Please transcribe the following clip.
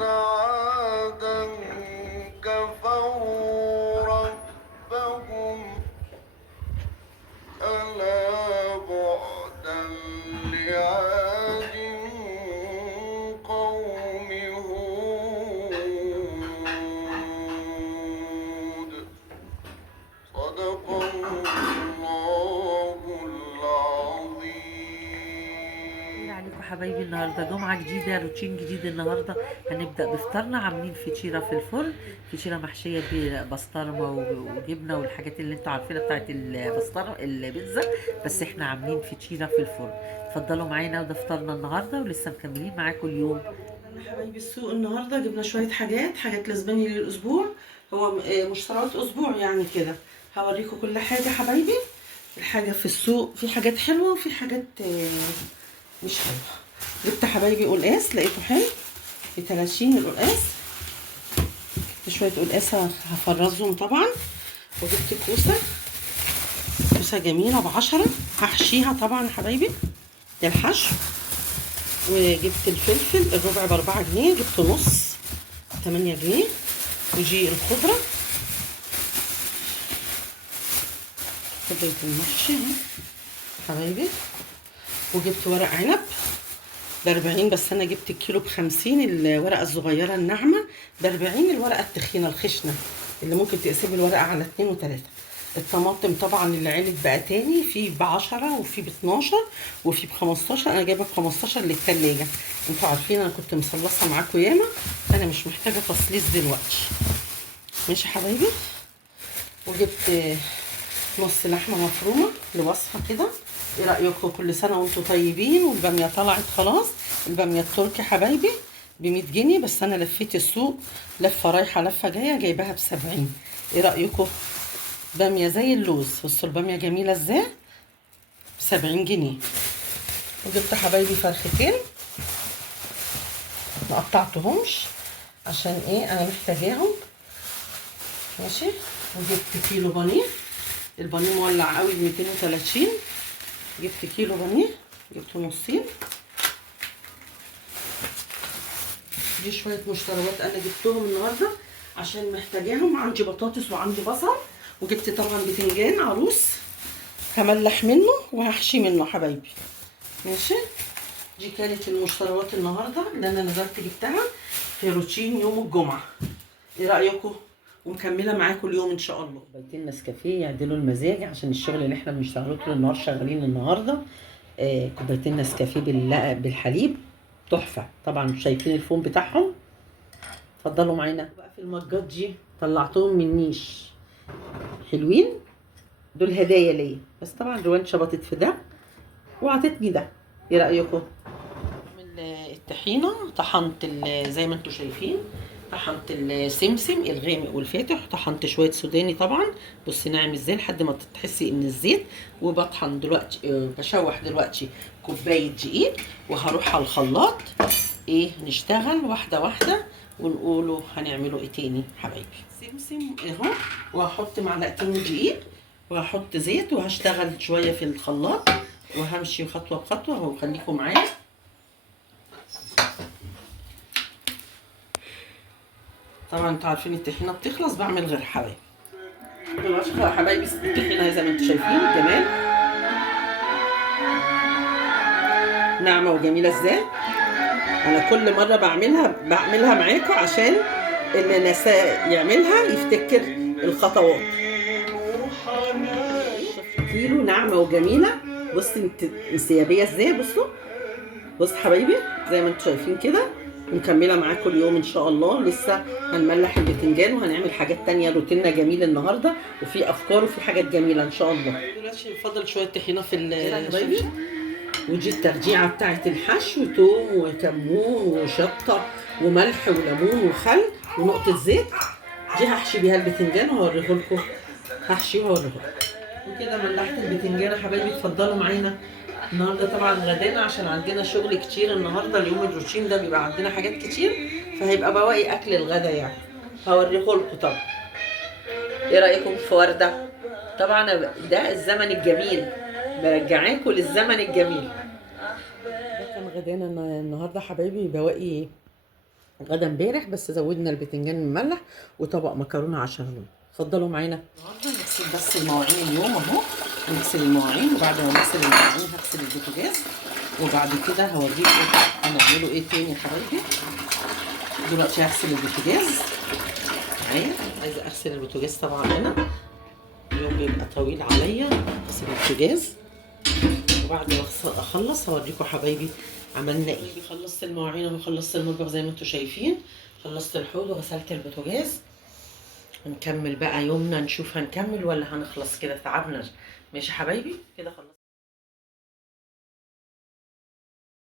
عادا كفروا ربهم ألا بعدا لعاد قوم هود صدق الله العظيم. عليكم حبايبي، النهارده جمعه جديده، روتين جديد. النهارده هنبدا بفطارنا. عاملين فطيره في الفرن، فطيره محشيه ببسطرمه وجبنه والحاجات اللي انتوا عارفينها بتاعت البسطرمه البيتزا، بس احنا عاملين فطيره في الفرن. اتفضلوا معانا، وده فطارنا النهارده ولسه مكملين معاكم اليوم. حبايبي السوق النهارده جبنا شويه حاجات لازماني للاسبوع. هو مشتريات اسبوع يعني كده. هوريكم كل حاجه حبايبي. الحاجه في السوق في حاجات حلوه وفي حاجات مش حلوه. جبت حبايبي قلقاس لقيته حلو ب 30 القلقاس. جبت شويه قلقاس هفرزهم طبعا. وجبت كوسه جميله ب10 هحشيها طبعا يا حبايبي، ده الحشو. وجبت الفلفل الربع ب4 جنيه، جبت نص 8 جنيه. وجي الخضرة خضرة المحشي اهي حبايبي. وجبت ورق عنب ب40، بس انا جبت الكيلو ب50. الورقة الصغيرة الناعمة ب40، الورقة التخينة الخشنة اللي ممكن تقسمي الورقة على 2 و3. الطماطم طبعا اللي علت بقى تاني، في ب10 وفي ب12 وفي ب15. انا جايبه ب15 للتلاجة. انتوا عارفين انا كنت مصلصه معاكم ياما، انا مش محتاجه تصليص دلوقتي. ماشي حبايبي. وجبت نص لحمه مفرومه لوصفه كده. ايه رايكم؟ كل سنه وانتم طيبين. والباميه طلعت خلاص، الباميه التركي حبايبي ب100 جنيه، بس انا لفيت السوق لفه رايحه لفه جايه جايباها ب70. ايه رايكم؟ باميه زي اللوز. بصوا الباميه جميله ازاي، ب70 جنيه. وجبت حبايبي فرختين ما قطعتهمش عشان ايه انا محتاجاهم. ماشي. وجبت كيلو بانيه، البانيه مولع قوي ب230. جبت كيلو بانيه، جبت نصين. دي شويه مشتريات انا جبتهم النهارده عشان محتاجاهم. عندي بطاطس وعندي بصل. وجبت طبعا بتنجان عروس هملح منه وهحشي منه حبايبي. ماشي. دي كانت المشتريات النهارده اللي انا نزلت جبتها في روتين يوم الجمعه. ايه رايكم؟ ومكمله معاكم اليوم ان شاء الله. كوبايتين نسكافيه يعدلوا المزاج عشان الشغل اللي احنا بنشتغله طول النهار شغالين النهارده. كوبايتين نسكافيه بالحليب تحفه. طبعا شايفين الفوم بتاعهم. اتفضلوا معانا بقى في المجات دي، طلعتهم من نيش حلوين. دول هدايا ليا، بس طبعا روان شبطت في ده وعطتني ده. ايه رايكم؟ الطحينه طحنت زي ما انتم شايفين، طحنت السمسم الغامق والفاتح، طحنت شويه سوداني طبعا. بصي ناعم ازاي لحد ما تحسي ان الزيت. وبطحن دلوقتي بشوح دلوقتي كوبايه دقيق، وهروح على الخلاط. ايه نشتغل واحده واحده ونقولوا هنعمله ايه تاني حبايبي. سمسم اهو، وهحط معلقتين دقيق وهحط زيت وهشتغل شويه في الخلاط وهمشي خطوه بخطوه اهو. خليكم معايا. طبعا انتوا عارفين الطحينه بتخلص بعمل غير حبايبي. دلوقتي يا حبايبي الطحينه زي ما انتوا شايفين جمال ناعمه وجميله ازاي. انا كل مره بعملها معاكم عشان اللي نسى يعملها يفتكر الخطوات. كيلو ناعمه وجميله. بصي انسيابيه ازاي. بصوا حبايبي زي ما انتوا شايفين كده. ومكمله معاكم اليوم ان شاء الله. لسه هنملح البتنجان وهنعمل حاجات تانية. روتيننا جميل النهارده وفي افكار وفي حاجات جميله ان شاء الله. دلوقتي فاضل شويه طحينه في حبايبي. ودي الترجيعه بتاعت الحشو، توم وكمون وشطه وملح وليمون وخل ونقطه زيت. دي هحشي بيها البتنجان وهوريه لكم. هحشي وهوريه لكم. وكده ملحت البتنجان يا حبايبي. اتفضلوا معانا. النهارده طبعا غدانا عشان عندنا شغل كتير النهارده. اليوم الروتين ده بيبقى عندنا حاجات كتير، فهيبقى بواقي اكل الغدا يعني. هوريه لكم طبعا. ايه رايكم في ورده؟ طبعا ده الزمن الجميل، برجعاكم للزمن الجميل. ده كان غدانا النهارده حبايبي. بواقي غدا امبارح، بس زودنا البتنجان المملح وطبق مكرونه عشان اتفضلوا معانا. النهارده نغسل بس المواعين اليوم اهو، نغسل المواعين، وبعد ما نغسل المواعين هغسل البوتاجاز، وبعد كده هوريكم هنعمله ايه تاني يا حبايبي. دلوقتي هغسل البوتاجاز معايا، عايزه اغسل البوتاجاز طبعا، انا اليوم بيبقى طويل عليا، اغسل البوتاجاز وبعد ما اخلص هوريكم حبايبي عملنا ايه. خلصت المواعين وخلصت المطبخ زي ما انتم شايفين، خلصت الحوض وغسلت البوتاجاز. هنكمل بقى يومنا، نشوف هنكمل ولا هنخلص كده، تعبنا. ماشي حبايبي كده خلاص.